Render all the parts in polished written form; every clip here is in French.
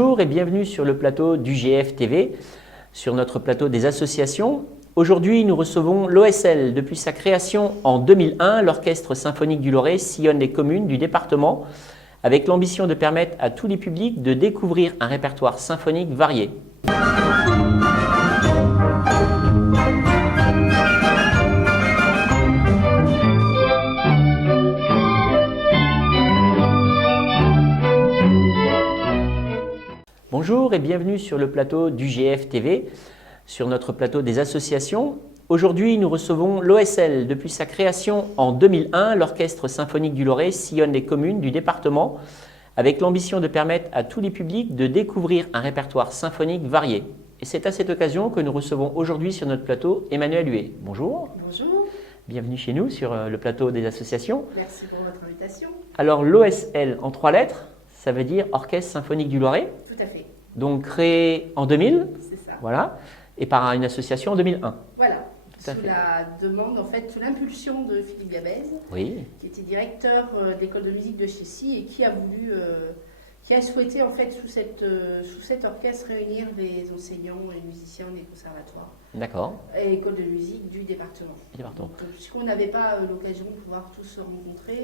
Bonjour et bienvenue sur le plateau d'UGF TV, sur notre plateau des associations. Aujourd'hui, nous recevons l'OSL. Depuis sa création en 2001, l'Orchestre symphonique du Loiret sillonne les communes du département avec l'ambition de permettre à tous les publics de découvrir un répertoire symphonique varié. Bonjour et bienvenue sur le plateau d'UGF TV, sur notre plateau des associations. Aujourd'hui, nous recevons l'OSL. Depuis sa création en 2001, l'Orchestre symphonique du Loiret sillonne les communes du département avec l'ambition de permettre à tous les publics de découvrir un répertoire symphonique varié. Et c'est à cette occasion que nous recevons aujourd'hui sur notre plateau Emmanuelle Huet. Bonjour. Bonjour. Bienvenue chez nous sur le plateau des associations. Merci pour votre invitation. Alors l'OSL en 3 lettres, ça veut dire Orchestre symphonique du Loiret. Tout à fait. Donc créé en 2000. C'est ça. Voilà, et par une association en 2001. Voilà. Tout à Sous fait. la demande, en fait, sous l'impulsion de Philippe Gabez, Oui, qui était directeur de l'école de musique de Chessy et qui a voulu, qui a souhaité en fait sous cet orchestre réunir les enseignants et musiciens des conservatoires d'accord. et écoles de musique du département. Département. Donc, puisqu'on n'avait pas l'occasion de pouvoir tous se rencontrer,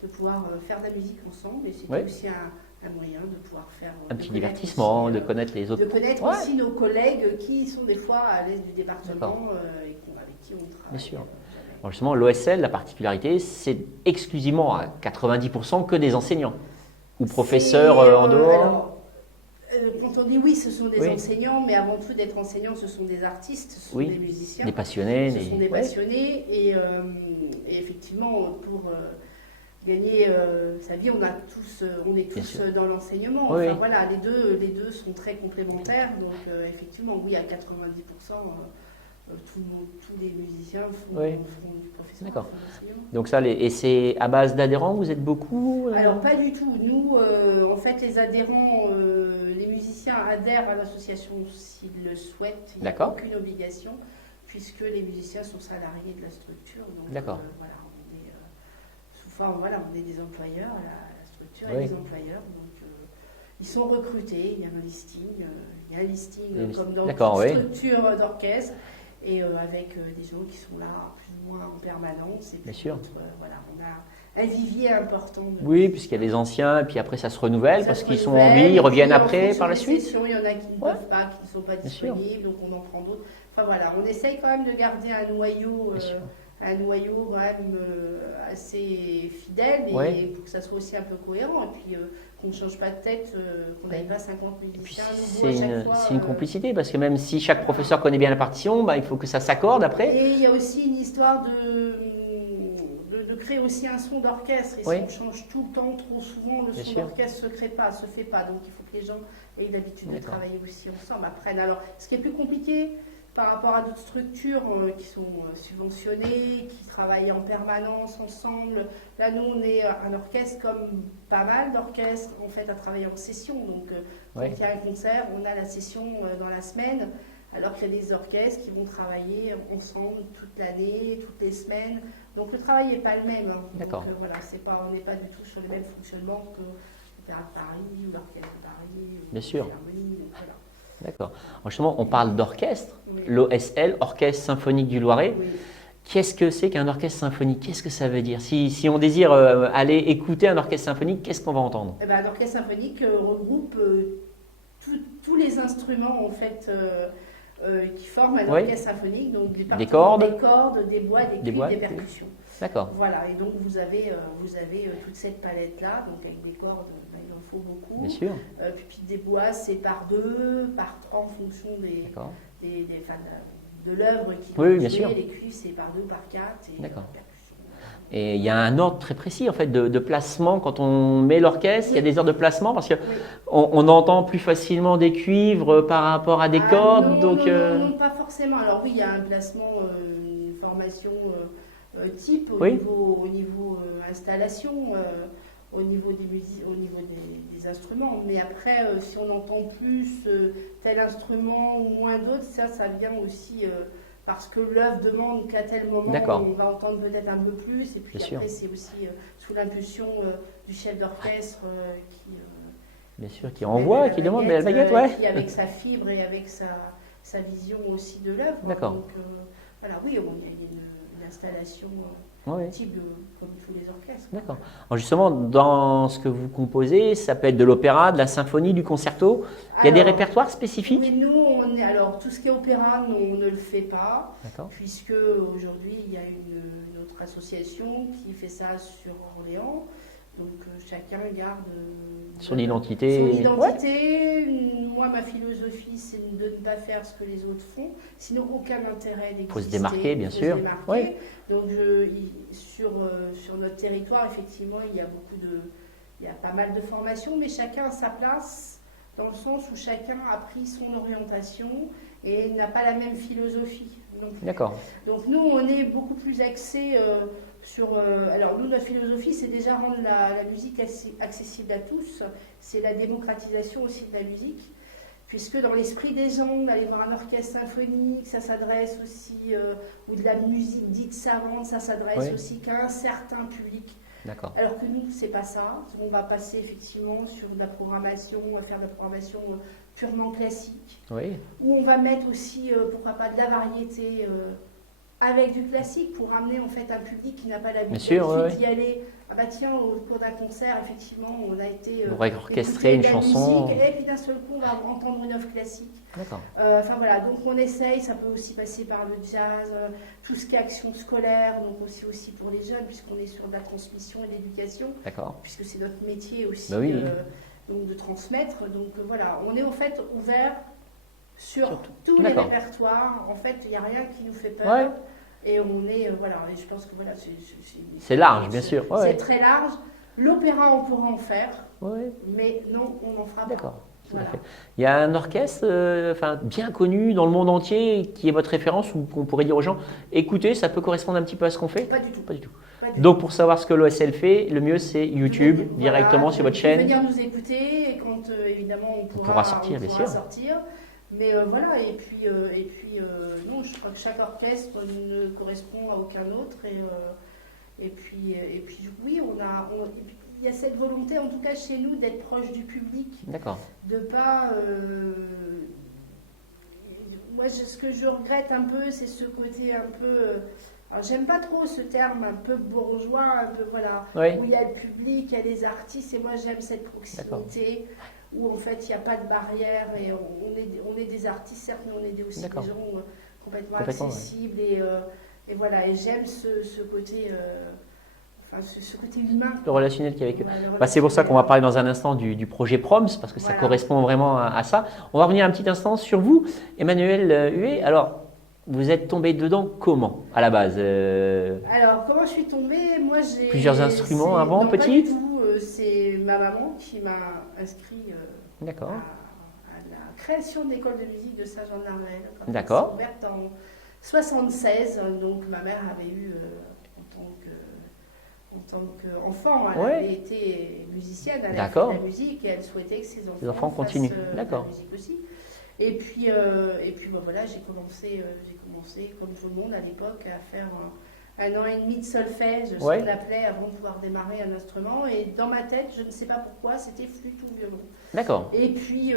de pouvoir faire de la musique ensemble, et c'était Ouais. aussi un moyen de pouvoir faire Un de petit connaître divertissement, aussi, de connaître les autres. de connaître Ouais. aussi nos collègues qui sont des fois à l'est du département et avec qui on travaille. Bien sûr. jamais. Alors justement, l'OSL, la particularité, c'est exclusivement à 90% que des enseignants ou professeurs C'est, en dehors. alors, quand on dit oui, ce sont des Oui. enseignants, mais avant tout d'être enseignants, ce sont des artistes, ce sont Oui. des musiciens, Des passionnés. ce sont des ouais. passionnés et effectivement pour gagner sa vie, on est Bien tous sûr. dans l'enseignement. Oui, Enfin, oui. voilà, les deux sont très complémentaires. Donc effectivement, oui, à 90%, tous les musiciens Oui. font du professeur. D'accord. font de l'enseignant. Donc ça, et c'est à base d'adhérents, vous êtes beaucoup Alors pas du tout. Nous, en fait, les adhérents, les musiciens adhèrent à l'association s'ils le souhaitent. Il n'y a D'accord. aucune obligation puisque les musiciens sont salariés de la structure. Donc, D'accord. voilà, on est sous forme, voilà, on est des employeurs, la structure Oui. est des employeurs. Donc ils sont recrutés. Il y a un listing, comme dans D'accord, toute oui. structure d'orchestre. Et avec des gens qui sont là plus ou moins en permanence. Et Bien puis sûr. voilà, on a un vivier important. Oui, puisqu'il y a des anciens, et puis après ça se renouvelle, parce Ça se qu'ils sont en renouvelle, vie, ils et reviennent puis, en après fonction par la des suite. sessions, il y en a qui ne Ouais. peuvent pas, qui ne sont pas Bien sûr. disponibles, donc on en prend d'autres. Enfin voilà, on essaye quand même de garder un noyau, Bien sûr. quand même assez fidèle, et Ouais. pour que ça soit aussi un peu cohérent, et puis qu'on ne change pas de tête, qu'on n'aille Ouais. pas 50 Et puis musiciens nouveaux c'est à chaque une, fois. c'est une complicité, parce que même si chaque professeur connaît bien la partition, bah, il faut que ça s'accorde après. Et il y a aussi une histoire de créer aussi un son d'orchestre. Et Oui. si on change tout le temps, trop souvent, le Bien son sûr. d'orchestre ne se fait pas. Donc il faut que les gens aient l'habitude de D'accord. travailler aussi ensemble, apprennent. Alors, ce qui est plus compliqué par rapport à d'autres structures qui sont subventionnées, qui travaillent en permanence ensemble. Là, nous, on est un orchestre comme pas mal d'orchestres, en fait, à travailler en session. Donc, quand Oui. il y a un concert, on a la session dans la semaine. Alors qu'il y a des orchestres qui vont travailler ensemble toute l'année, toutes les semaines. Donc le travail n'est pas le même. Hein. D'accord. Donc voilà, on n'est pas du tout sur le même fonctionnement que l'Opéra de Paris ou l'Orchestre de Paris. Ou Bien sûr. la Philharmonie, donc voilà. D'accord. Alors justement, on parle d'orchestre, Oui. l'OSL, Orchestre symphonique du Loiret. Oui. Qu'est-ce que c'est qu'un orchestre symphonique? Qu'est-ce que ça veut dire? Si on désire aller écouter un orchestre symphonique, qu'est-ce qu'on va entendre? Eh ben, l'orchestre symphonique regroupe tous les instruments en fait qui forment un Oui. orchestre symphonique, donc Des département, cordes. des cordes, des bois, des cuivres, bois, des oui. percussions. D'accord. Voilà, et donc vous avez toute cette palette-là, donc avec des cordes, ben, il en faut beaucoup. Bien sûr. Puis des bois, c'est par 2, par 3 en fonction D'accord. de l'œuvre qui Oui, est bien jouée. sûr. Les cuivres, c'est par 2, par 4. Et D'accord. la percussion. Et il y a un ordre très précis en fait de placement quand on met l'orchestre. Il y a Oui. des ordres de placement parce que Oui. on entend plus facilement des cuivres par rapport à des Ah, cordes. non, donc non, pas forcément. Alors oui, il y a un placement, une formation type au Oui. niveau installation, au niveau des instruments. Mais après, si on entend plus tel instrument ou moins d'autres, ça vient aussi parce que l'œuvre demande qu'à tel moment, D'accord. on va entendre peut-être un peu plus. Et puis Bien après, sûr. c'est aussi sous l'impulsion du chef d'orchestre Bien sûr, qui envoie, qui demande, mais la baguette, Qui avec sa fibre et avec sa vision aussi de l'œuvre. D'accord. Donc voilà, oui, bon, il y a une installation type comme tous les orchestres. D'accord. Alors justement, dans ce que vous composez, ça peut être de l'opéra, de la symphonie, du concerto. Il y a des répertoires spécifiques? Oui, nous, alors tout ce qui est opéra, nous, on ne le fait pas, puisque aujourd'hui, il y a une autre association qui fait ça sur Orléans. Donc chacun garde son identité. Moi, ma philosophie, c'est de ne pas faire ce que les autres font, sinon aucun intérêt d'exister. Il faut se démarquer, bien sûr. Oui. Donc sur notre territoire, effectivement, il y a pas mal de formations, mais chacun a sa place, dans le sens où chacun a pris son orientation et n'a pas la même philosophie. D'accord. Donc nous, on est beaucoup plus axé alors nous, notre philosophie, c'est déjà rendre la musique accessible à tous. C'est la démocratisation aussi de la musique, puisque dans l'esprit des gens, d'aller voir un orchestre symphonique, ça s'adresse aussi, ou de la musique dite savante, ça s'adresse aussi qu'à un certain public. D'accord. Alors que nous, c'est pas ça. On va passer effectivement sur de la programmation, on va faire de la programmation purement classique, où on va mettre aussi, pourquoi pas, de la variété avec du classique pour ramener en fait un public qui n'a pas l'habitude d'y aller. Ah bah tiens, au cours d'un concert, effectivement, on a été orchestrer une chanson musique, et puis d'un seul coup, on va entendre une œuvre classique. D'accord. Enfin voilà, donc on essaye. Ça peut aussi passer par le jazz, tout ce qui est action scolaire, donc aussi pour les jeunes, puisqu'on est sur de la transmission et de l'éducation. D'accord. Puisque c'est notre métier aussi, donc de transmettre. Donc voilà, on est en fait ouvert sur tous les répertoires. En fait, il n'y a rien qui nous fait peur. Et on est, et je pense que c'est large, bien sûr. C'est très large. L'opéra, on pourra en faire, mais non, on n'en fera pas. D'accord. Voilà. Il y a un orchestre bien connu dans le monde entier qui est votre référence, ou qu'on pourrait dire aux gens, écoutez, ça peut correspondre un petit peu à ce qu'on fait? Pas du tout. Pas du tout. Donc pour savoir ce que l'OSL fait, le mieux c'est YouTube, directement sur votre chaîne. Venir nous écouter, et quand évidemment on pourra sortir, bien sûr. Mais et puis non, je crois que chaque orchestre ne correspond à aucun autre. Et puis oui, il y a cette volonté, en tout cas chez nous, d'être proche du public. D'accord. De pas. Moi, ce que je regrette un peu, c'est ce côté un peu. Alors, j'aime pas trop ce terme un peu bourgeois, un peu où il y a le public, il y a les artistes, et moi j'aime cette proximité. Où en fait il n'y a pas de barrière et on est des artistes, certes, mais on est aussi des gens complètement accessibles et voilà, et j'aime ce côté ce côté humain. Le relationnel qu'il y a avec eux. C'est pour ça qu'on va parler dans un instant du projet Proms, parce que ça correspond vraiment à ça. On va revenir un petit instant sur vous, Emmanuelle Huet. Alors, vous êtes tombée dedans comment, à la base Alors, comment je suis tombée? Moi, j'ai plusieurs instruments avant, petite? Pas du tout. C'est ma maman qui m'a inscrit à la création de l'école de musique de Saint-Jean-de-Marmel. D'accord. Ouverte en 76. Donc, ma mère avait eu, en tant qu'enfant, elle avait été musicienne, elle a fait de la musique et elle souhaitait que ses enfants continuent. fassent de la musique aussi. Et puis voilà, j'ai commencé comme tout le monde à l'époque à faire un an et demi de solfège, ce qu'on appelait, avant de pouvoir démarrer un instrument. Et dans ma tête, je ne sais pas pourquoi, c'était flûte ou violon. D'accord. Et puis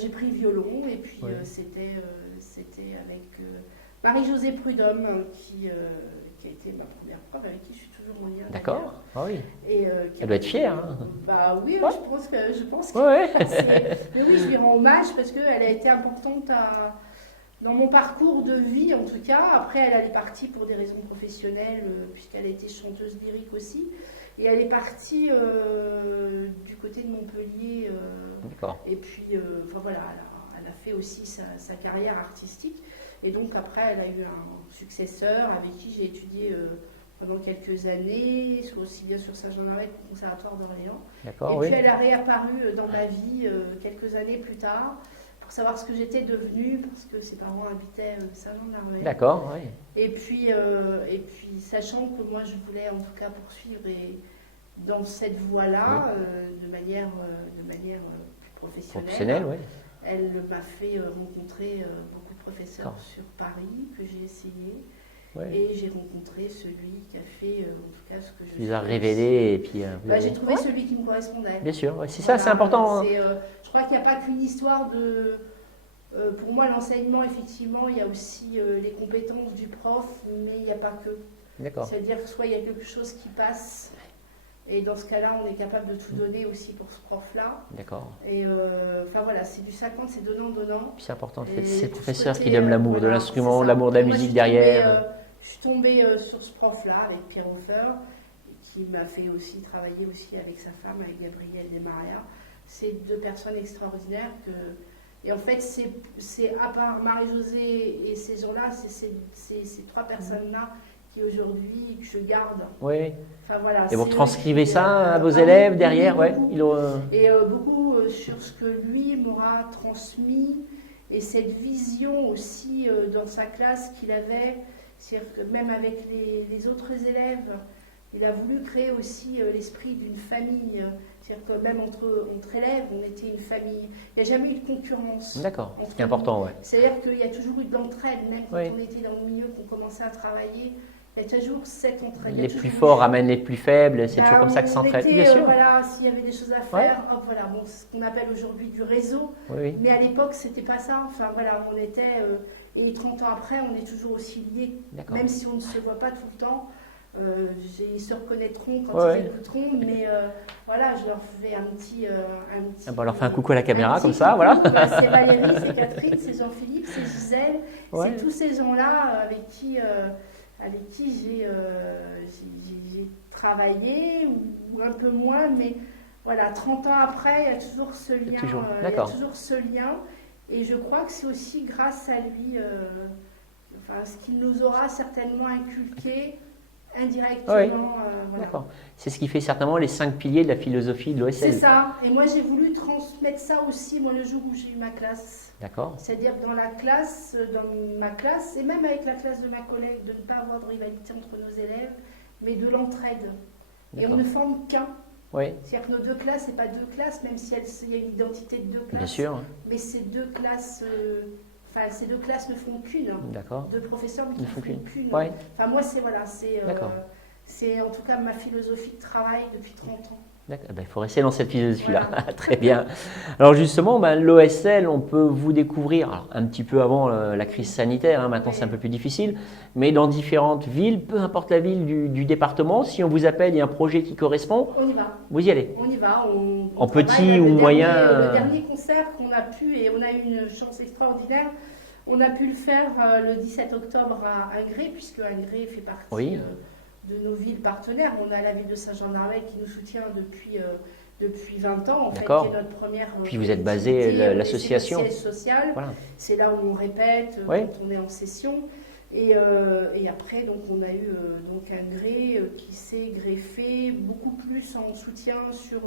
j'ai pris violon et puis c'était avec Marie-Josée Prudhomme qui a été ma première prof, avec qui je suis toujours en lien. D'accord. Ah oui. Et, elle doit être fière. Hein. Oui, je pense que mais oui, je lui rends hommage parce qu'elle a été importante dans mon parcours de vie, en tout cas. Après, elle est partie pour des raisons professionnelles, puisqu'elle a été chanteuse lyrique aussi. Et elle est partie du côté de Montpellier. D'accord. Et puis, elle a fait aussi sa carrière artistique. Et donc, après, elle a eu un successeur avec qui j'ai étudié pendant quelques années, aussi bien sur Saint-Jean-d'Arc qu'au Conservatoire d'Orléans. D'accord, et puis, elle a réapparu dans ma vie quelques années plus tard, pour savoir ce que j'étais devenue, parce que ses parents habitaient Saint-Jean-de-Marmel. D'accord, oui. Et puis, sachant que moi, je voulais en tout cas poursuivre dans cette voie-là, de manière plus professionnelle. Elle m'a fait rencontrer beaucoup de professeurs sur Paris, que j'ai essayé. Ouais. Et j'ai rencontré celui qui a fait, en tout cas, ce que je Tu les as fais révélés et puis. j'ai trouvé celui qui me correspondait. Bien sûr, ouais, c'est Voilà, ça, c'est important. Hein. je crois qu'il n'y a pas qu'une histoire de. Pour moi, l'enseignement, effectivement, il y a aussi les compétences du prof, mais il n'y a pas que. D'accord. C'est-à-dire que soit il y a quelque chose qui passe, et dans ce cas-là, on est capable de tout donner aussi pour ce prof-là. D'accord. Et enfin voilà, c'est du 50, c'est donnant-donnant. Puis c'est important, Et c'est le tout professeur côté, qui donne l'amour de voilà, l'instrument, c'est ça. l'amour de la Et moi, musique derrière. Je suis tombée sur ce prof-là, avec Pierre Hofer, qui m'a fait aussi travailler aussi avec sa femme, avec Gabrielle Desmaria. C'est deux personnes extraordinaires que. Et en fait, c'est à part Marie-Josée et ces gens-là, c'est ces trois personnes-là qui aujourd'hui que je garde. Oui. Enfin, voilà, Et vous c'est transcrivez eux qui, ça à vos oui, élèves oui, derrière, ouais. beaucoup. Et beaucoup sur ce que lui m'aura transmis et cette vision aussi dans sa classe qu'il avait, c'est-à-dire que même avec les autres élèves, il a voulu créer aussi l'esprit d'une famille. C'est-à-dire que même entre élèves, on était une famille. Il n'y a jamais eu de concurrence. D'accord, c'est important, ouais. C'est-à-dire qu'il y a toujours eu de l'entraide, même quand Oui. on était dans le milieu, qu'on commençait à travailler. Il y a toujours cette entraide. Les plus forts amènent les plus faibles, c'est toujours comme ça que on s'entraide. était, Bien sûr. voilà, s'il y avait des choses à faire, hop, voilà, bon, ce qu'on appelle aujourd'hui du réseau. Oui, oui. Mais à l'époque, c'était pas ça. Enfin, voilà, on était. Et 30 ans après, on est toujours aussi liés. D'accord. Même si on ne se voit pas tout le temps. Ils se reconnaîtront quand Ouais. ils écouteront, mais voilà, je leur fais un petit. Ah bah, on leur fait un coucou à la caméra, comme petit ça, coucou. voilà. C'est Valérie, c'est Catherine, c'est Jean-Philippe, c'est Gisèle, Ouais. c'est tous ces gens-là avec qui j'ai travaillé, ou un peu moins, mais voilà, 30 ans après, il y a toujours ce lien. Toujours. Il y a D'accord. toujours ce lien, et je crois que c'est aussi grâce à lui, enfin, ce qu'il nous aura certainement inculqué indirectement. Oui. Voilà. D'accord. C'est ce qui fait certainement les 5 piliers de la philosophie de l'OSL. C'est ça, et moi j'ai voulu transmettre ça aussi, moi, le jour où j'ai eu ma classe. D'accord. C'est-à-dire dans ma classe, et même avec la classe de ma collègue, de ne pas avoir de rivalité entre nos élèves, mais de l'entraide. Et on D'accord. ne forme qu'un. Oui, C'est-à-dire que nos deux classes, c'est pas deux classes, même s'il y a une identité de deux classes. bien sûr. Mais ces deux classes, ces deux classes ne font qu'une. D'accord. Deux professeurs, mais qui Ne ne font font qu'une. qu'une. Oui. Enfin, moi, c'est voilà, D'accord. c'est en tout cas ma philosophie de travail depuis 30 ans. D'accord. Ben, il faut rester dans cette philosophie-là. Voilà. Très bien. Alors justement, ben, l'OSL, on peut vous découvrir alors, un petit peu avant la crise sanitaire, hein, maintenant Oui. c'est un peu plus difficile, mais dans différentes villes, peu importe la ville du département, si on vous appelle, il y a un projet qui correspond, On y va. vous y allez. On y va. En travaille. petit ou Le moyen, Le dernier concert qu'on a pu, et on a eu une chance extraordinaire, on a pu le faire le 17 octobre à Ingré, puisque Ingré fait partie Oui. de nos villes partenaires. On a la ville de Saint-Jean-d'Armel qui nous soutient depuis 20 ans, en fait, qui D'accord. est notre première. Puis vous êtes basé, activité, l'association. c'est notre siège social. Voilà. C'est là où on répète Oui. quand on est en session. Et après, donc, on a eu donc un gré qui s'est greffé beaucoup plus en soutien sur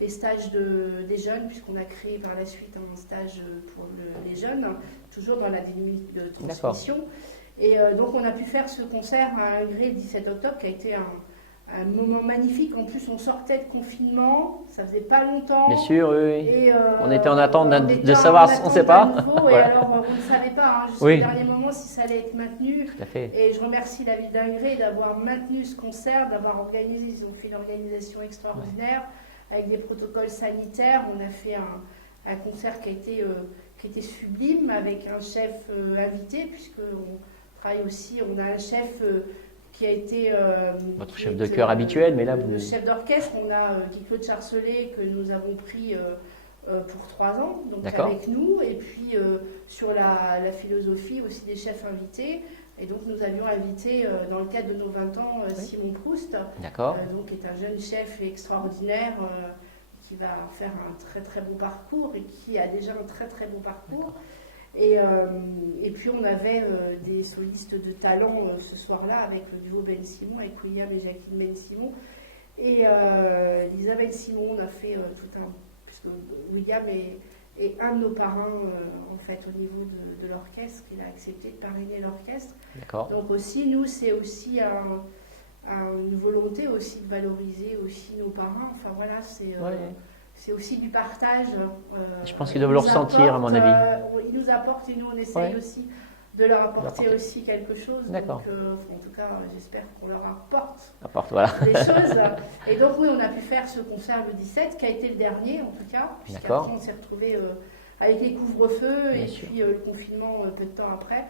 les stages des jeunes, puisqu'on a créé par la suite un stage pour les jeunes, toujours dans la dynamique de transmission. Et donc, on a pu faire ce concert à Ingré le 17 octobre, qui a été un moment magnifique. En plus, on sortait de confinement, ça faisait pas longtemps. Bien sûr, oui. Et, on était en attente on était de en savoir, on ne attente sait pas. d'un nouveau, et Voilà. alors, on ne savait pas jusqu'au Oui. dernier moment si ça allait être maintenu. Tout à fait. Et je remercie la ville d'Ingré d'avoir maintenu ce concert, d'avoir organisé. Ils ont fait une organisation extraordinaire avec des protocoles sanitaires. On a fait un concert qui a été sublime avec un chef invité, puisqu'on travaille aussi. On a un chef qui a été. Votre chef de chœur habituel, mais là vous. Le chef d'orchestre, on a Guy-Claude Charcelet que nous avons pris pour 3 ans, donc avec nous, et puis sur la philosophie aussi des chefs invités. Et donc nous avions invité, dans le cadre de nos 20 ans, Simon Proust, donc qui est un jeune chef extraordinaire qui va faire un très très beau parcours et qui a déjà un très très beau parcours. Et puis on avait des solistes de talent ce soir-là avec le duo Ben Simon, avec William et Jacqueline Ben Simon. Et Lisa Ben Simon, on a fait tout un... puisque William est un de nos parrains en fait au niveau de l'orchestre, il a accepté de parrainer l'orchestre. Donc aussi, nous, c'est aussi une volonté aussi de valoriser aussi nos parrains. Enfin voilà, c'est aussi du partage. Je pense qu'ils doivent le ressentir, à mon avis. Ils nous apportent et nous, on essaye aussi de leur apporter aussi quelque chose. D'accord. Donc, en tout cas, j'espère qu'on leur Apporte, voilà. des choses. Et donc, oui, on a pu faire ce concert le 17, qui a été le dernier, en tout cas. Puisqu'après, on s'est retrouvés avec les couvre-feux et puis le confinement peu de temps après.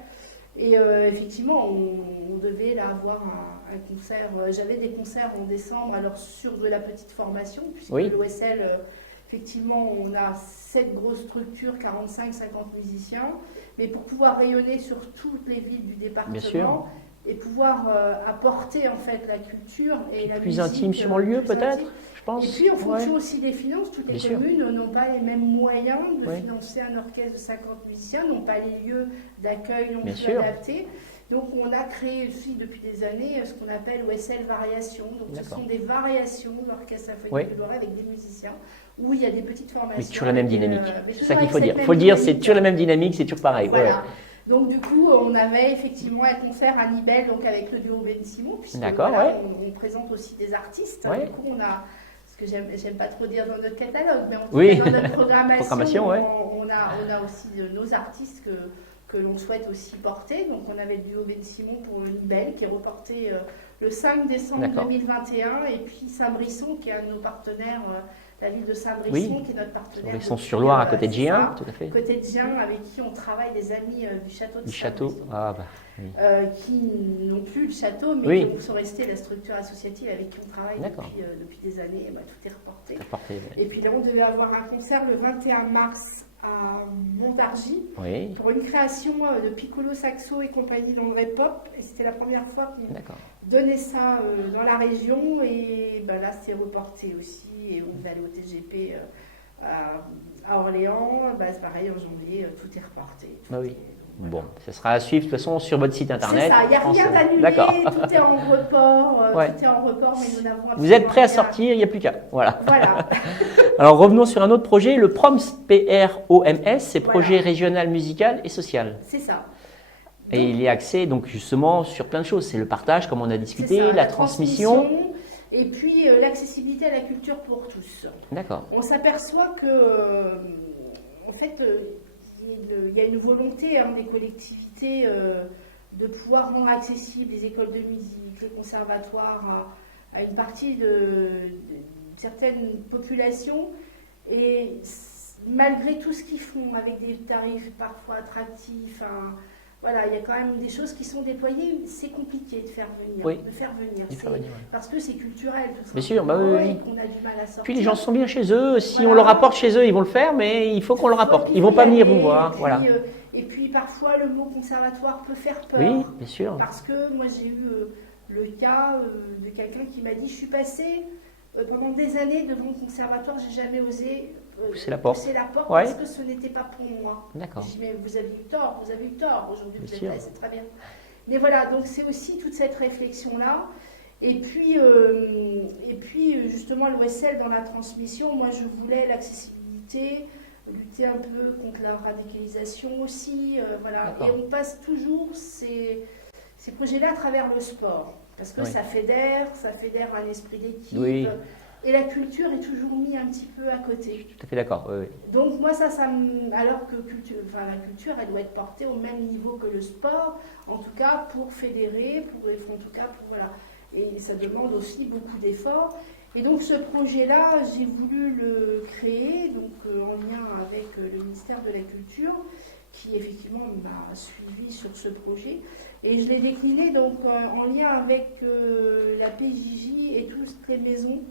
Et effectivement, on devait là avoir un concert. J'avais des concerts en décembre, alors sur de la petite formation, puisque l'OSL, effectivement, on a 7 grosses structures, 45-50 musiciens. Mais pour pouvoir rayonner sur toutes les villes du département et pouvoir apporter en fait la culture et la plus musique, intime sur le lieu peut-être, je pense. Et puis en fonction aussi des finances, toutes les communes n'ont pas les mêmes moyens de financer un orchestre de 50 musiciens, n'ont pas les lieux d'accueil non plus adaptés. Donc on a créé aussi depuis des années ce qu'on appelle OSL Variations. Donc ce sont des variations de l'orchestre symphonique du Loiret avec des musiciens où il y a des petites formations. Mais toujours la même dynamique. C'est ça qu'il faut dire. Il faut le dire, c'est toujours la même dynamique, c'est toujours pareil. Voilà. Donc du coup, on avait effectivement un concert à Nibel, donc avec le duo Ben Simon, puisque on présente aussi des artistes. Du coup, on a, ce que j'aime pas trop dire dans notre catalogue, mais en tout cas dans notre programmation, on a aussi nos artistes que l'on souhaite aussi porter. Donc on avait le duo Ben Simon pour Nibel, qui est reporté le 5 décembre 2021, et puis Saint-Brisson, qui est un de nos partenaires. La ville de Saint-Brisson, qui est notre partenaire. Saint-Brisson-sur-Loire, à côté de Gien, tout à fait. Côté de Gien, avec qui on travaille, des amis du château de Saint-Brisson. Qui n'ont plus le château, mais qui sont restés la structure associative avec qui on travaille depuis des années. Tout est reporté. Et puis là, on devait avoir un concert le 21 mars à Montargis pour une création de Piccolo Saxo et compagnie d'André Pop. Et c'était la première fois qu'on donnait ça dans la région. Et là, c'est reporté aussi. Et on devait aller au TGP à Orléans. C'est pareil, en janvier, tout est reporté. Bon, ça sera à suivre de toute façon sur votre site internet. C'est ça, il n'y a rien d'annulé, tout est en report, tout est en report, mais nous n'avons Vous êtes prêts à sortir, il n'y a plus qu'à. Voilà. Alors revenons sur un autre projet, le PROMS, P-R-O-M-S, c'est projet régional musical et social. C'est ça. Et il est axé donc justement sur plein de choses, c'est le partage comme on a discuté, la transmission. Et puis l'accessibilité à la culture pour tous. D'accord. On s'aperçoit que, en fait, il y a une volonté des collectivités de pouvoir rendre accessibles les écoles de musique, les conservatoires à une partie de certaines populations. Et malgré tout ce qu'ils font, avec des tarifs parfois attractifs, voilà, il y a quand même des choses qui sont déployées. C'est compliqué de faire venir, parce que c'est culturel tout ça. Bien sûr, qu'on a du mal à sortir. Puis les gens sont bien chez eux. Si on leur apporte chez eux, ils vont le faire, mais il faut qu'on leur apporte. Ils vont pas venir vous voir, voilà. Et puis parfois le mot conservatoire peut faire peur. Oui, bien sûr. Parce que moi j'ai eu le cas de quelqu'un qui m'a dit je suis passé pendant des années devant le conservatoire, j'ai jamais osé pousser la porte parce que ce n'était pas pour moi. D'accord. Je dis mais vous avez eu tort, aujourd'hui vous êtes là, c'est très bien. Mais voilà, donc c'est aussi toute cette réflexion-là. Et puis justement l'OSL dans la transmission, moi je voulais l'accessibilité, lutter un peu contre la radicalisation aussi, voilà. Et on passe toujours ces projets-là à travers le sport, parce que ça fédère un esprit d'équipe. Oui. Et la culture est toujours mise un petit peu à côté. Je suis tout à fait d'accord. Oui. Donc moi alors que la culture, elle doit être portée au même niveau que le sport, en tout cas pour fédérer, voilà. Et ça demande aussi beaucoup d'efforts. Et donc ce projet-là, j'ai voulu le créer, donc en lien avec le ministère de la Culture, qui effectivement m'a suivi sur ce projet. Et je l'ai décliné donc en lien avec la PJJ et toutes les maisons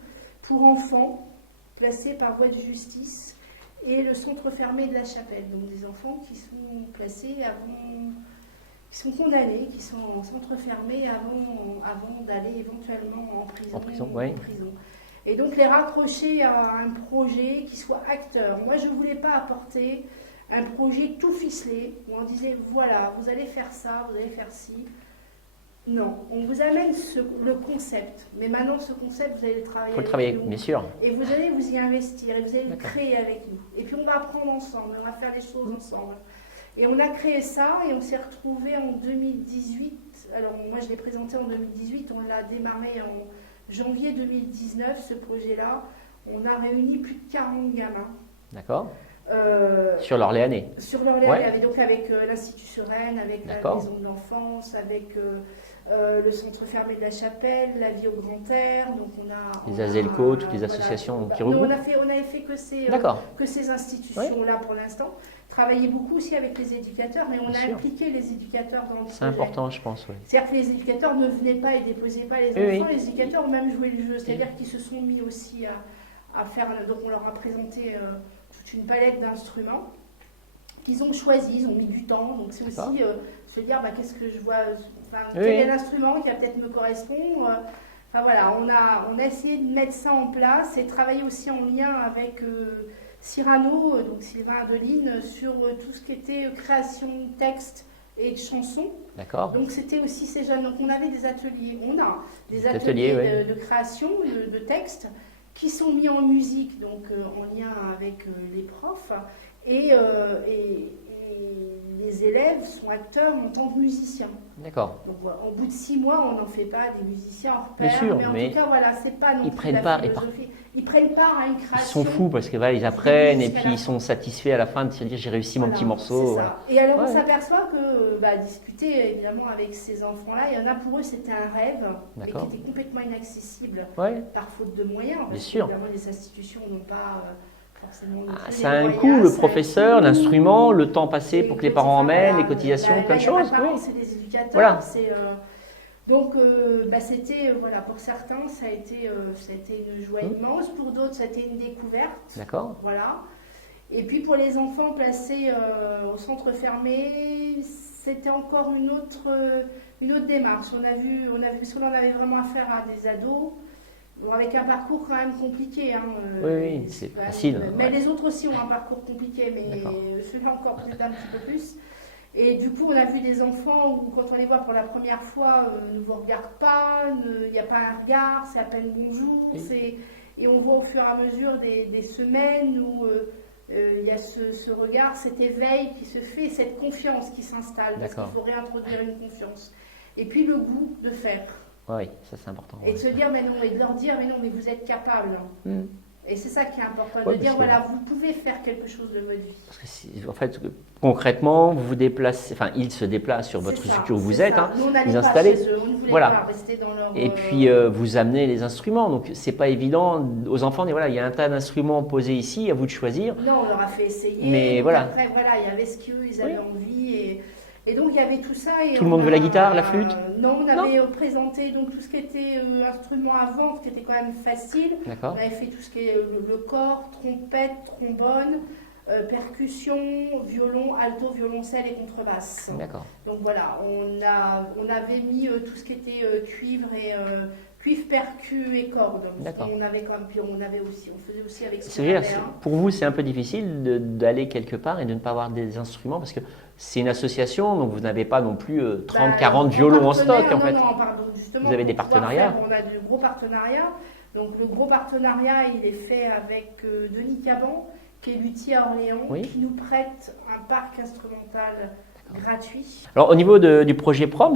pour enfants placés par voie de justice et le centre fermé de la Chapelle. Donc des enfants qui sont placés qui sont condamnés, qui sont en centre fermé avant d'aller éventuellement en prison. Et donc les raccrocher à un projet qui soit acteur. Moi je ne voulais pas apporter un projet tout ficelé où on disait voilà, vous allez faire ça, vous allez faire ci. Non, on vous amène le concept, mais maintenant ce concept, vous allez le travailler. Il faut le travailler, bien sûr. Et vous allez vous y investir, et vous allez le créer avec nous. Et puis on va apprendre ensemble, on va faire les choses ensemble. Et on a créé ça, et on s'est retrouvés en 2018. Alors moi je l'ai présenté en 2018, on l'a démarré en janvier 2019, ce projet-là. On a réuni plus de 40 gamins. D'accord. Sur l'Orléanais. Sur l'Orléanais, Ouais. donc avec l'Institut Suresnes, avec la D'accord. maison de l'enfance, avec le centre fermé de la Chapelle, la vie au grand air. Donc Les ASELCO, toutes les associations qui Nous, regroupent. on n'avait fait D'accord. que ces institutions-là pour l'instant. Travailler beaucoup aussi avec les éducateurs, mais on Bien a sûr. impliqué les éducateurs dans le C'est projet. important, je pense. Oui. C'est-à-dire que les éducateurs ne venaient pas et déposaient pas les Oui, enfants, oui. les éducateurs ont même joué le jeu, c'est-à-dire qu'ils se sont mis aussi à faire, donc on leur a présenté toute une palette d'instruments qu'ils ont choisis, ils ont mis du temps, donc c'est D'accord. aussi se dire bah, qu'est-ce que je vois, enfin, Oui, quel oui. est l'instrument qui va peut-être me correspond. Enfin voilà, on a essayé de mettre ça en place et travailler aussi en lien avec Cyrano, donc Sylvain Adeline, sur tout ce qui était création de textes et de chansons. D'accord. Donc c'était aussi ces jeunes. Donc on avait des ateliers, on a des Ateliers, ateliers oui. de création de textes qui sont mis en musique, donc en lien avec les profs, et les élèves sont acteurs en tant que musiciens. D'accord. Donc voilà, au bout de 6 mois, on n'en fait pas des musiciens hors pair, Bien sûr, mais en mais tout cas voilà, c'est pas non ils plus prennent la part- philosophie. Ils prennent part à une Ils création. sont fous parce que voilà, ils apprennent et jusqu'à puis la ils sont satisfaits à la fin de se dire j'ai réussi mon Voilà, petit morceau. c'est Voilà. ça. Et alors on Ouais. s'aperçoit que discuter évidemment avec ces enfants-là, il y en a pour eux c'était un rêve, mais D'accord. qui était complètement inaccessible Ouais. par faute de moyens. Parce Bien que, sûr. évidemment, les institutions n'ont pas forcément. non plus Ça a les un moyens, coût, le ça a un professeur, coût. l'instrument, le temps passé Et pour que les donc, parents c'est ça, emmènent, voilà. les cotisations, Là, plein de il y a pas choses. de parents, Oui. c'est des éducateurs. Voilà. Donc, c'était, voilà, pour certains, ça a été une joie immense. Pour d'autres, ça a été une découverte. D'accord. Voilà. Et puis pour les enfants placés au centre fermé, c'était encore une autre démarche. On a vu parce qu'on en avait vraiment affaire à des ados, bon, avec un parcours quand même compliqué. Hein, Oui, c'est quand même, facile. Mais Ouais. les autres aussi ont un parcours compliqué, mais D'accord. celui-là encore peut-être un petit peu plus. Et du coup, on a vu des enfants où, quand on les voit pour la première fois, ne vous regardent pas, il n'y a pas un regard, c'est à peine bonjour. Oui. Et on voit au fur et à mesure des semaines où il y a ce regard, cet éveil qui se fait, cette confiance qui s'installe. Parce qu'il D'accord. faut réintroduire une confiance. Et puis le goût de faire. Oui, ça c'est important. Et de se dire, mais non, et de leur dire, mais non, mais vous êtes capable. Hmm. Et c'est ça qui est important, Ouais, de dire, parce que- voilà, vous pouvez faire quelque chose de votre vie. Parce que en fait, concrètement, vous vous déplacez, enfin, ils se déplacent sur votre C'est ça, structure où vous c'est êtes, ça. hein, Nous, on n'allait vous pas installez. chez eux, on ne voulait Voilà. pas rester dans leur... Et puis vous amenez les instruments. Donc c'est pas évident aux enfants. Mais voilà, il y a un tas d'instruments posés ici, à vous de choisir. Non, on leur a fait essayer. Mais donc voilà. Après, voilà, il y avait ce qu'eux, ils avaient envie. Et donc, il y avait tout ça. Et Tout le monde on veut la a- guitare, la flûte Non, on avait présenté donc, tout ce qui était instrument à vent, qui était quand même facile. On D'accord. avait fait tout ce qui est le corps, trompette, trombone, percussion, violon, alto, violoncelle et contrebasse. D'accord. Donc voilà, on avait mis tout ce qui était cuivre et cuivre, percu et cordes. D'accord. On avait quand même, puis on faisait aussi avec ce C'est qu'on vrai, avait, hein. pour vous, c'est un peu difficile d'aller quelque part et de ne pas avoir des instruments parce que c'est une association, donc vous n'avez pas non plus 30, 40 violons en stock en fait. Non, pardon, justement. Vous avez des pour pouvoir partenariats. on a de gros partenariats. Donc le gros partenariat, il est fait avec Denis Caban, qui est luthier à Orléans, Oui. qui nous prête un parc instrumental gratuit. Alors au niveau du projet Proms,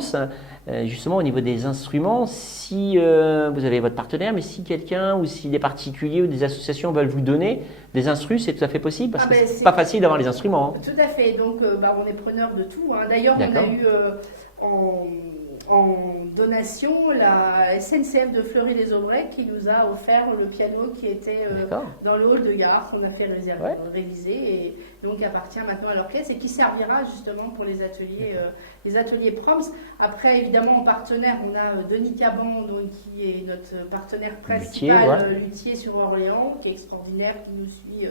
justement au niveau des instruments, si vous avez votre partenaire, mais si quelqu'un ou si des particuliers ou des associations veulent vous donner des instrus, c'est tout à fait possible parce Ah que ben, c'est c'est- pas facile d'avoir les instruments. Hein. Tout à fait, donc on est preneur de tout, hein. D'ailleurs, on a D'accord. eu en donation la SNCF de Fleury-les-Aubrais qui nous a offert le piano qui était D'accord. dans le hall de gare qu'on a fait Ouais. réviser et donc appartient maintenant à l'orchestre et qui servira justement pour les ateliers Proms. Après, évidemment, en partenaire, on a Denis Caban donc, qui est notre partenaire principal, luthier sur Orléans, qui est extraordinaire, qui nous suit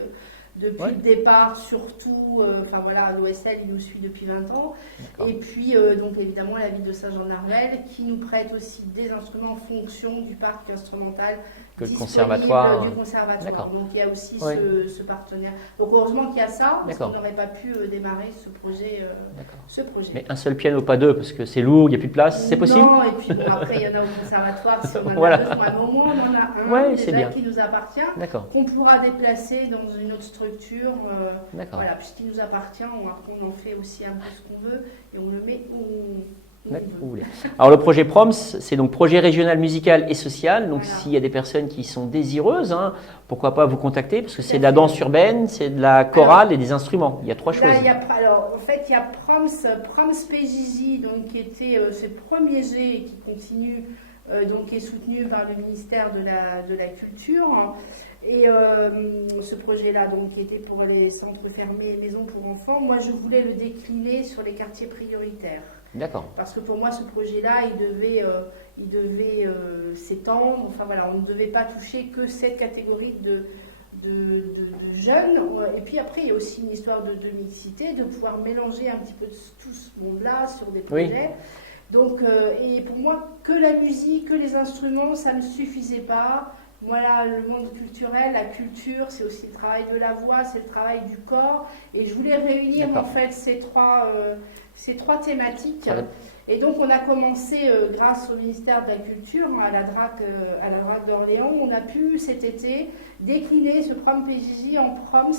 depuis le départ, surtout, enfin voilà, l'OSL, il nous suit depuis 20 ans. D'accord. Et puis, donc évidemment, la ville de Saint-Jean-d'Arvelle, qui nous prête aussi des instruments en fonction du parc instrumental Que le disponible conservatoire. du conservatoire. D'accord. Donc il y a aussi Ouais. ce partenaire. Donc heureusement qu'il y a ça, parce D'accord. qu'on n'aurait pas pu démarrer ce projet. D'accord. Mais un seul piano, pas deux, parce que c'est lourd, il n'y a plus de place, c'est possible? Non, et puis bon, après, il y en a au conservatoire si on en a Voilà. besoin. Mais au moins, on en a un Ouais, c'est déjà bien. qui nous appartient, D'accord. qu'on pourra déplacer dans une autre structure. D'accord. Voilà, puisqu'il nous appartient, après on en fait aussi un peu ce qu'on veut et on le met où D'accord, vous voulez. Alors le projet PROMS, c'est donc projet régional musical et social. Donc Voilà. s'il y a des personnes qui sont désireuses, hein, pourquoi pas vous contacter parce que c'est de la danse urbaine, c'est de la chorale et des instruments. Il y a 3 choses. Là, alors, en fait, il y a Proms PJJ, donc, qui était ce premier G et qui continue, donc, qui est soutenu par le ministère de la Culture. Et ce projet-là, donc, qui était pour les centres fermés et maisons pour enfants, moi, je voulais le décliner sur les quartiers prioritaires. D'accord. Parce que pour moi, ce projet-là, il devait s'étendre. Enfin, voilà, on ne devait pas toucher que cette catégorie de jeunes. Et puis après, il y a aussi une histoire de mixité, de pouvoir mélanger un petit peu tout ce monde-là sur des projets. Oui. Donc, et pour moi, que la musique, que les instruments, ça ne suffisait pas. Voilà, le monde culturel, la culture, c'est aussi le travail de la voix, c'est le travail du corps. Et je voulais réunir en fait ces trois thématiques. Et donc on a commencé, grâce au ministère de la Culture, à la DRAC d'Orléans, on a pu cet été décliner ce Proms PJJ en Proms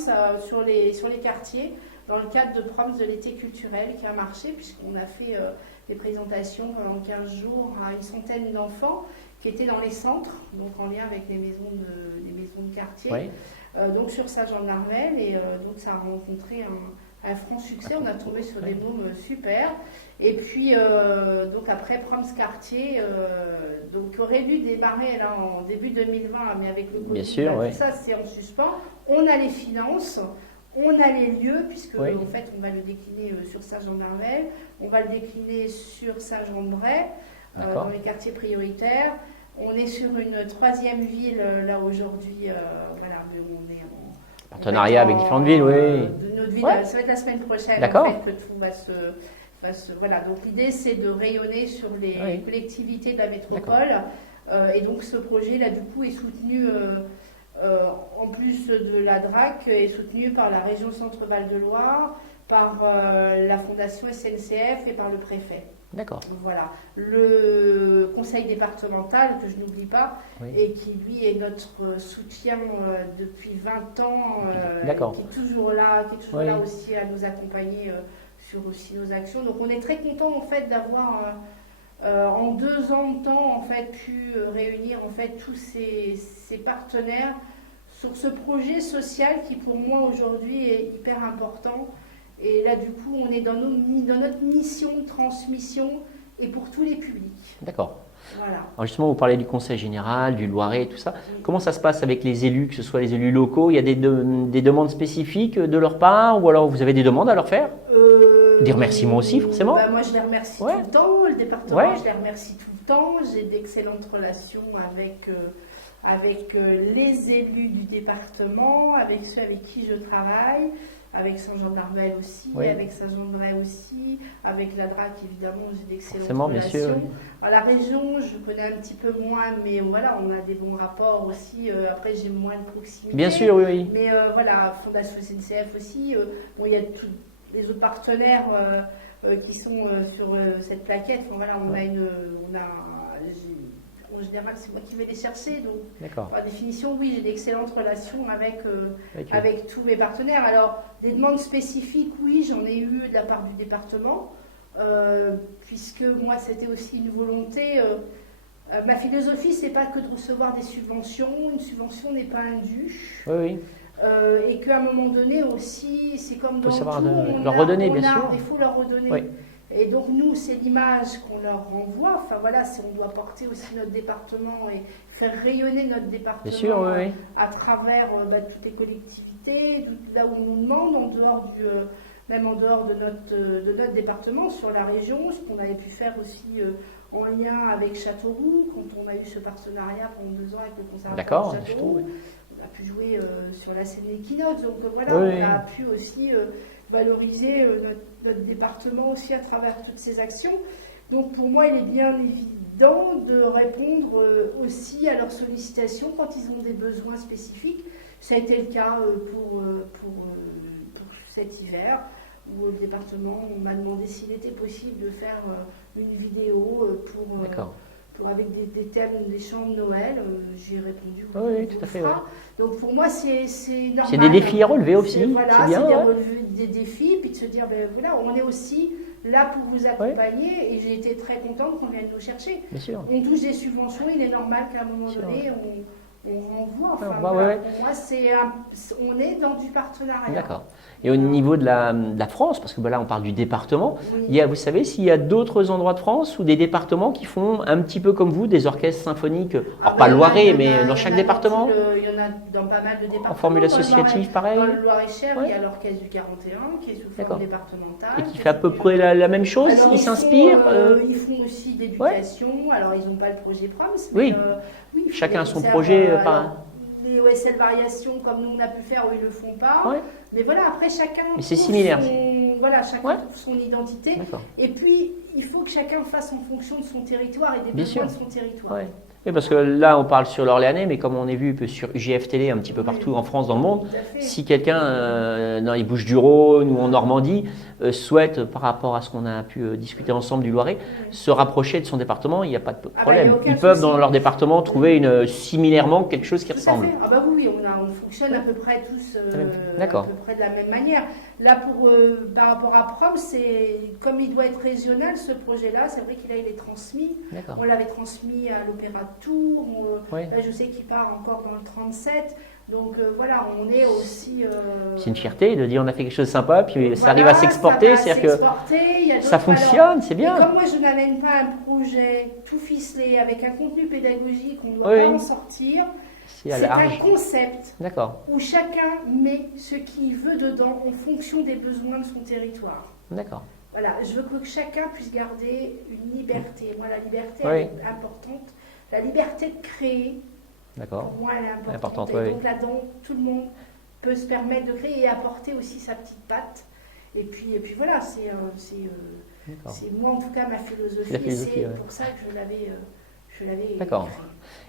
sur les quartiers, dans le cadre de Proms de l'été culturel qui a marché, puisqu'on a fait des présentations pendant 15 jours à une centaine d'enfants qui étaient dans les centres, donc en lien avec les maisons de quartier, oui. Donc sur Saint-Jean-de-Marvel, et donc ça a rencontré un franc succès, on a tombé sur des mômes super. Et puis, donc après Proms Quartier, donc aurait dû démarrer là en début 2020, mais avec le Covid, bien sûr, tout oui. ça c'est en suspens. On a les finances, on a les lieux, puisque oui. en fait on va le décliner sur Saint-Jean-de-Marvel, on va le décliner sur Saint-Jean-de-Bray, dans les quartiers prioritaires. On est sur une 3e ville là aujourd'hui, voilà, on est en partenariat avec différentes villes, oui. De notre ville, ça va être la semaine prochaine en fait, que tout va se voilà, donc l'idée c'est de rayonner sur les collectivités de la métropole, et donc ce projet là du coup est soutenu en plus de la DRAC, est soutenu par la région Centre-Val de Loire, par la fondation SNCF et par le préfet. D'accord. Voilà. Le conseil départemental, que je n'oublie pas, et qui lui est notre soutien depuis 20 ans, qui est toujours là aussi à nous accompagner sur aussi nos actions. Donc on est très content en fait d'avoir en 2 ans de temps en fait pu réunir en fait tous ces partenaires sur ce projet social qui pour moi aujourd'hui est hyper important. Et là, du coup, on est dans notre mission de transmission et pour tous les publics. D'accord. Voilà. Alors justement, vous parlez du Conseil général, du Loiret, tout ça. Oui. Comment ça se passe avec les élus, que ce soit les élus locaux? Il y a des demandes spécifiques de leur part, ou alors vous avez des demandes à leur faire? Des remerciements aussi, forcément? Moi, je les remercie tout le temps. Le département, je les remercie tout le temps. J'ai d'excellentes relations avec les élus du département, avec ceux avec qui je travaille. Avec Saint-Jean-de-Marvel aussi, avec Saint-Jean-de-Bray aussi, avec la DRAC évidemment, j'ai d'excellentes relations. Bien sûr, oui. À la région, je connais un petit peu moins, mais voilà, on a des bons rapports aussi. Après, j'ai moins de proximité. Bien sûr, oui. Mais voilà, Fondation SNCF aussi. Bon, il y a tous les autres partenaires qui sont sur cette plaquette. Enfin, voilà, en général, c'est moi qui vais les chercher. Donc, par définition, oui, j'ai d'excellentes relations avec tous mes partenaires. Alors, des demandes spécifiques, oui, j'en ai eu de la part du département, puisque moi, c'était aussi une volonté. Ma philosophie, c'est pas que de recevoir des subventions. Une subvention n'est pas un dû. Oui. Et qu'à un moment donné aussi, c'est comme dans tout, leur redonner, bien sûr. Il faut leur redonner. Oui. Et donc nous, c'est l'image qu'on leur renvoie. Enfin voilà, on doit porter aussi notre département et faire rayonner notre département à travers toutes les collectivités, là où on nous demande, même en dehors de notre département, sur la région, ce qu'on avait pu faire aussi en lien avec Châteauroux, quand on a eu ce partenariat pendant 2 ans avec le conservatoire de Châteauroux. On a pu jouer sur la scène Equinox. Donc voilà, on a pu aussi valoriser notre département aussi à travers toutes ces actions. Donc pour moi, il est bien évident de répondre aussi à leurs sollicitations quand ils ont des besoins spécifiques. Ça a été le cas pour cet hiver, où le département m'a demandé s'il était possible de faire une vidéo avec des thèmes des chants de Noël. J'ai répondu oui, tout à fait. Donc pour moi, c'est normal. C'est des défis à relever aussi. Voilà, c'est des défis, puis de se dire, voilà, on est aussi là pour vous accompagner et j'ai été très contente qu'on vienne nous chercher. Bien sûr. On touche des subventions, il est normal qu'à un moment donné, on renvoie. Enfin, Pour moi, on est dans du partenariat. D'accord. Et au niveau de la France, parce que là on parle du département, Oui. vous savez s'il y a d'autres endroits de France ou des départements qui font un petit peu comme vous, des orchestres symphoniques, alors pas Loiret, mais dans chaque département? Il y en a dans pas mal de départements. En formule associative, pareil? Dans le Loir-et-Cher, il y a l'orchestre du 41 qui est sous forme départementale. Et qui fait à peu près la même chose? Alors, Ils s'inspirent ils font aussi d'éducation. Alors, ils n'ont pas le projet Proms. Mais, oui. Chacun a son projet. Les OSL variations, comme nous on a pu faire, ils ne le font pas. Ouais. Mais voilà, après chacun c'est similaire. Chacun trouve son identité. Et puis, il faut que chacun fasse en fonction de son territoire et des besoins de son territoire. Ouais. Oui, parce que là, on parle sur l'Orléanais, mais comme on est vu sur UGF Télé un petit peu partout en France, dans le monde, si quelqu'un dans les Bouches-du-Rhône ou en Normandie souhaite, par rapport à ce qu'on a pu discuter ensemble du Loiret, se rapprocher de son département, il n'y a pas de problème. Ils peuvent, dans leur département, trouver similairement quelque chose qui ressemble. Ah bah oui, on fonctionne à peu près tous à peu près de la même manière. Là, par rapport à Prom, comme il doit être régional, ce projet-là, c'est vrai qu'il est transmis. On l'avait transmis à l'Opéra de Tours. Là, je sais qu'il part encore dans le 37. Donc voilà, on est aussi... C'est une fierté de dire on a fait quelque chose de sympa, puis ça arrive à s'exporter. C'est-à-dire que ça fonctionne, c'est bien. Et comme moi, je n'amène pas un projet tout ficelé avec un contenu pédagogique, on ne doit pas en sortir. C'est un concept où chacun met ce qu'il veut dedans en fonction des besoins de son territoire. D'accord. Voilà, je veux que chacun puisse garder une liberté. Moi, la liberté elle est importante. La liberté de créer, pour moi, elle est importante. Et donc là-dedans, tout le monde peut se permettre de créer et apporter aussi sa petite patte. Et puis voilà, c'est moi en tout cas ma philosophie. Et c'est pour ça que je l'avais D'accord.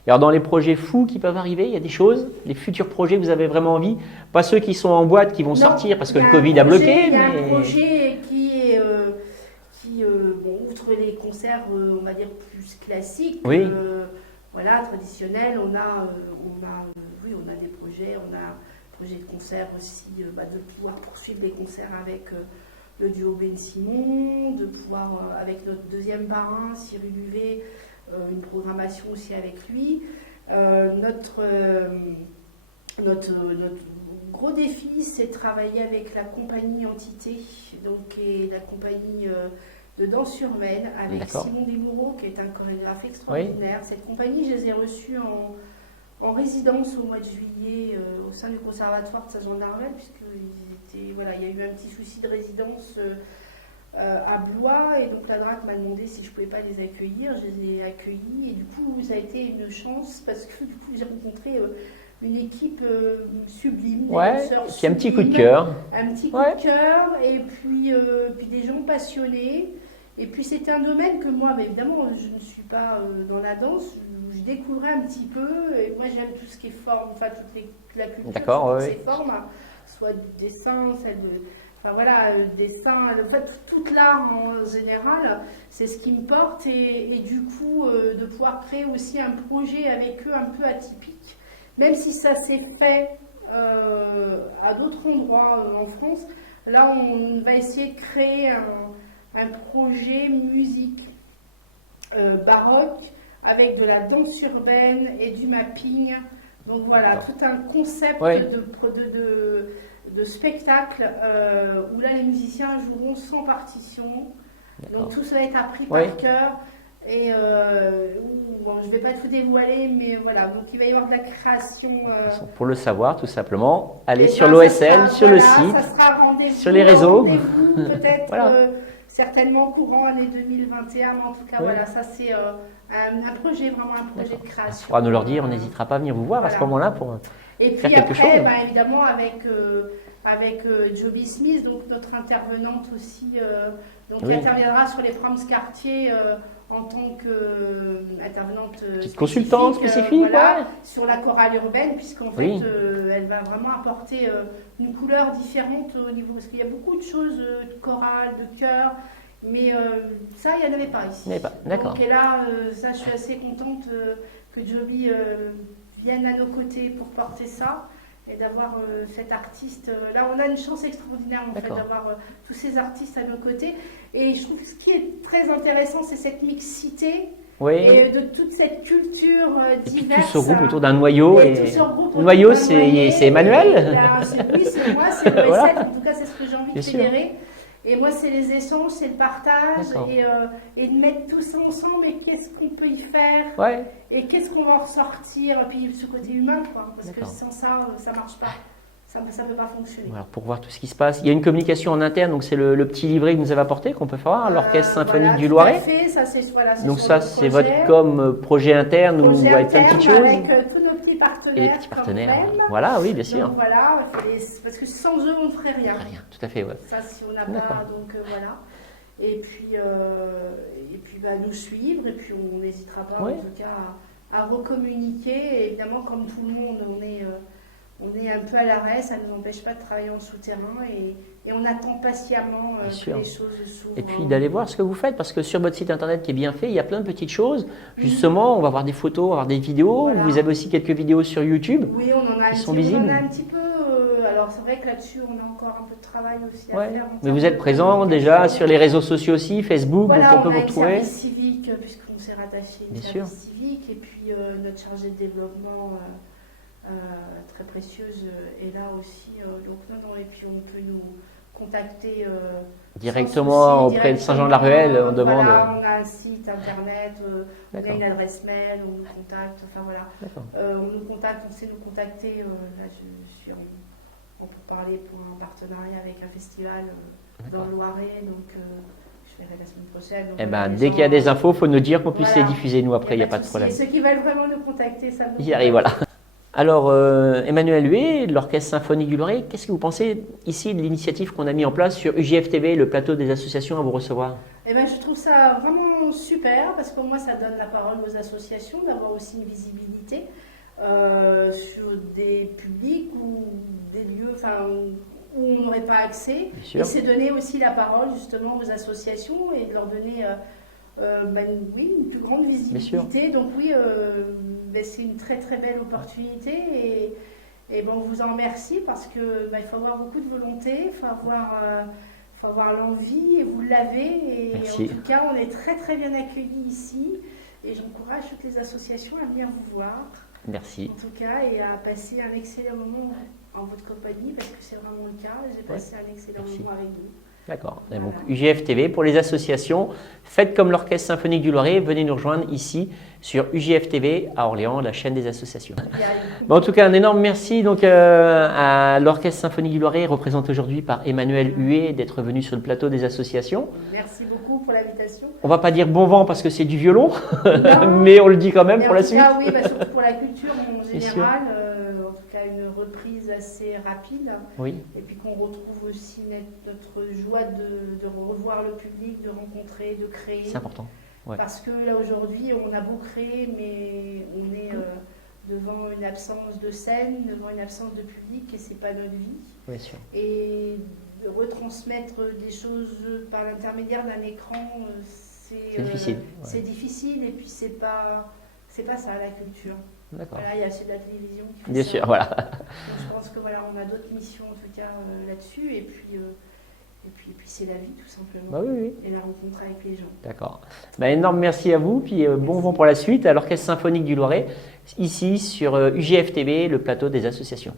Et alors dans les projets fous qui peuvent arriver, il y a des choses, les futurs projets que vous avez vraiment envie, pas ceux qui sont en boîte qui vont sortir parce que le Covid a bloqué. Il y a un projet qui est, outre les concerts, on va dire plus classiques, traditionnels, on a des projets, on a un projet de concert aussi, de pouvoir poursuivre les concerts avec le duo Ben Simon, de pouvoir avec notre deuxième parrain Cyril Huvet. Une programmation aussi avec lui. Notre gros défi, c'est de travailler avec la compagnie Entité, donc et la compagnie de danse urbaine, avec Simon Desmoureaux, qui est un chorégraphe extraordinaire. Cette compagnie, je les ai reçus en résidence au mois de juillet au sein du conservatoire de Saint-Jean-d'Arvelle, puisqu'il y a eu un petit souci de résidence à Blois, et donc la DRAC m'a demandé si je pouvais pas les accueillir. Je les ai accueillis et du coup ça a été une chance parce que du coup j'ai rencontré une équipe sublime, qui a un petit coup de cœur, et puis des gens passionnés. Et puis c'était un domaine que moi, évidemment, je ne suis pas dans la danse, je découvrais un petit peu. Et moi j'aime tout ce qui est forme, enfin la culture, toutes ces formes, soit du dessin, celle de dessin, en fait, toute l'art en général, c'est ce qui me porte et du coup, de pouvoir créer aussi un projet avec eux un peu atypique, même si ça s'est fait à d'autres endroits en France. Là, on va essayer de créer un projet musique baroque avec de la danse urbaine et du mapping. Donc voilà, tout un concept de spectacle où là les musiciens joueront sans partition, donc tout ça va être appris par cœur et je ne vais pas tout dévoiler, mais voilà, donc il va y avoir de la création. Pour le savoir, tout simplement, allez sur l'OSL, sur le site, ça sera sur les réseaux. Peut-être certainement courant année 2021, mais en tout cas ça c'est un projet, vraiment un projet de création. Il faudra nous leur dire, on n'hésitera pas à venir vous voir à ce moment-là pour. Et puis après, évidemment, avec Joby Smith, donc notre intervenante aussi, qui interviendra sur les Proms Quartier en tant qu'intervenante consultante spécifique, sur la chorale urbaine, puisqu'en fait, elle va vraiment apporter une couleur différente au niveau, parce qu'il y a beaucoup de choses de chorale, de chœur, mais ça, il n'y en avait pas ici. D'accord. Donc, et là, ça, je suis assez contente que Joby viennent à nos côtés pour porter ça. et d'avoir cet artiste. Là, on a une chance extraordinaire en fait d'avoir tous ces artistes à nos côtés. Et je trouve que ce qui est très intéressant, c'est cette mixité. Et de toute cette culture diverse. Tout se regroupe autour d'un noyau. Le noyau, c'est Emmanuel. Oui, c'est moi, c'est le voilà. En tout cas, c'est ce que j'ai envie de fédérer. Et moi, c'est les échanges, c'est le partage et de mettre tout ça ensemble. Et qu'est-ce qu'on peut y faire et qu'est-ce qu'on va en ressortir. Et puis ce côté humain, quoi. Parce que sans ça, ça ne marche pas. Ça ne peut pas fonctionner. Alors, pour voir tout ce qui se passe, il y a une communication en interne, donc c'est le petit livret que vous avez apporté qu'on peut faire à l'Orchestre Symphonique du Loiret. Donc ça, c'est votre comme projet interne où vous voyez plein de petites choses. Avec tous nos petits partenaires. Et les petits partenaires. Voilà, oui, bien sûr. Donc voilà, parce que sans eux, on ne ferait rien. Rien, tout à fait, ouais. Ça, si on n'a pas, donc voilà. Et puis nous suivre, et puis on n'hésitera pas en tout cas à recommuniquer. Et évidemment, comme tout le monde, on est un peu à l'arrêt, ça ne nous empêche pas de travailler en souterrain et on attend patiemment que les choses s'ouvrent. Et puis d'aller voir ce que vous faites, parce que sur votre site internet qui est bien fait, il y a plein de petites choses. Justement, on va voir des photos, on va voir des vidéos. Voilà. Vous avez aussi quelques vidéos sur YouTube qui sont visibles. On en a un petit peu. Alors c'est vrai que là-dessus, on a encore un peu de travail aussi à faire. Mais vous êtes présent déjà sur les réseaux sociaux aussi, Facebook, donc on peut vous retrouver. On a un service civique, puisqu'on s'est rattaché à un service civique, et puis notre chargé de développement. Très précieuse est là aussi. Donc et puis on peut nous contacter directement auprès de Saint-Jean-de-la-Ruelle. On demande. Voilà, on a un site internet, on a une adresse mail, on nous contacte. Enfin voilà, on nous contacte, on sait nous contacter. Là, on peut parler pour un partenariat avec un festival dans le Loiret. Donc je verrai la semaine prochaine. Donc, dès qu'il y a des infos, il faut nous dire qu'on puisse les diffuser. Nous après, il n'y a pas de problème. Et ceux qui veulent vraiment nous contacter, ça nous. J'y arrive, voilà. Alors, Emmanuel Huet, de l'Orchestre Symphonique du Loiret, qu'est-ce que vous pensez ici de l'initiative qu'on a mis en place sur UJF TV, le plateau des associations à vous recevoir? Je trouve ça vraiment super parce que moi, ça donne la parole aux associations, d'avoir aussi une visibilité sur des publics ou des lieux où on n'aurait pas accès. Et c'est donner aussi la parole justement aux associations et de leur donner... une plus grande visibilité. Donc oui, c'est une très très belle opportunité et on vous en remercie parce que il faut avoir beaucoup de volonté, il faut avoir l'envie et vous l'avez. Et merci. En tout cas, on est très très bien accueillis ici et j'encourage toutes les associations à venir vous voir. Merci. En tout cas, et à passer un excellent moment en votre compagnie parce que c'est vraiment le cas. J'ai passé un excellent moment avec vous. D'accord. Donc UJF TV pour les associations, faites comme l'Orchestre Symphonique du Loiret, venez nous rejoindre ici sur UJF TV à Orléans, la chaîne des associations. En tout cas, un énorme merci donc, à l'Orchestre Symphonique du Loiret, représenté aujourd'hui par Emmanuel Huet, d'être venu sur le plateau des associations. Merci beaucoup pour l'invitation. On ne va pas dire bon vent parce que c'est du violon, mais on le dit quand même pour la suite. Oui, surtout pour la culture en général. Une reprise assez rapide et puis qu'on retrouve aussi notre joie de revoir le public, de rencontrer, de créer. C'est important. Parce que là aujourd'hui on a beau créer mais on est devant une absence de scène, devant une absence de public et c'est pas notre vie. Bien sûr. Et de retransmettre des choses par l'intermédiaire d'un écran, c'est difficile. C'est difficile et puis c'est pas ça la culture. D'accord. Voilà, il y a aussi de la télévision qui fait bien ça. sûr, voilà. Donc je pense que on a d'autres missions en tout cas là-dessus et puis c'est la vie tout simplement. Oui. Et la rencontre avec les gens. D'accord. Énorme merci à vous puis bon vent pour la suite à l'Orchestre Symphonique du Loiret ici sur UJF TV, le plateau des associations.